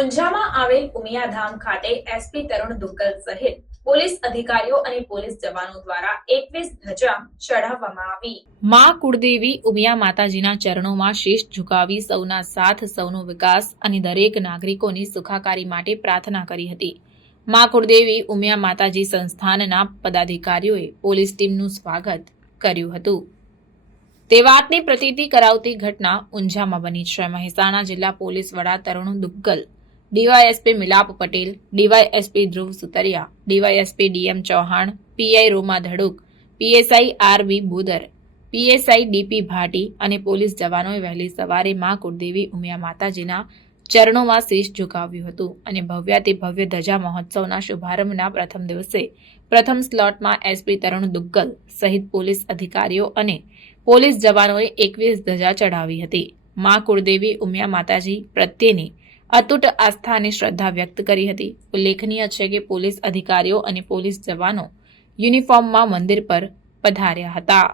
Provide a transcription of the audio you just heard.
ઊંઝામાં આવેલ ઉમિયાધામ ખાતે એસપી તરુણ દુગ્ગલ સહિત પોલીસ અધિકારીઓ અને પોલીસ જવાનો દ્વારા 21 ધજા ચઢાવવામાં આવી। માં કુળદેવી ઉમિયા માતાજીના ચરણોમાં શીશ ઝુકાવી સૌના સાથ, સૌનો વિકાસ અને દરેક નાગરિકોની સુખાકારી માટે પ્રાર્થના કરી હતી। માં કુળદેવી ઉમિયા માતાજી સંસ્થાનના પદાધિકારીઓએ પોલીસ ટીમનું સ્વાગત કર્યું હતું। તે વાતની પ્રતીતિ કરાવતી ઘટના ઊંઝામાં બની છે। મહેસાણા જિલ્લા પોલીસ વડા Tarun Duggal, DYSP Milap Patel, DYSP Dhruv Sutariya, DYSP D M Chauhan, PI Roma Dhaduk, PSI R B Budar, PSI D P Bhati અને પોલીસ જવાનોએ વહેલી સવારે માં કુળદેવી ઉમિયા માતાજીના ચરણોમાં શીશ ઝુકાવ્યું હતું અને ભવ્યાતિ ભવ્ય ધજા મહોત્સવના શુભારંભના પ્રથમ દિવસે પ્રથમ સ્લોટમાં એસપી તરુણ દુગ્ગલ સહિત પોલીસ અધિકારીઓ અને પોલીસ જવાનોએ 21 ધજા ચઢાવી હતી। માં કુળદેવી ઉમિયા માતાજી પ્રત્યેની અતૂટ આસ્થા અને શ્રદ્ધા વ્યક્ત કરી હતી। ઉલ્લેખનીય છે કે પોલીસ અધિકારીઓ અને પોલીસ જવાનો યુનિફોર્મમાં મંદિર પર પધાર્યા હતા।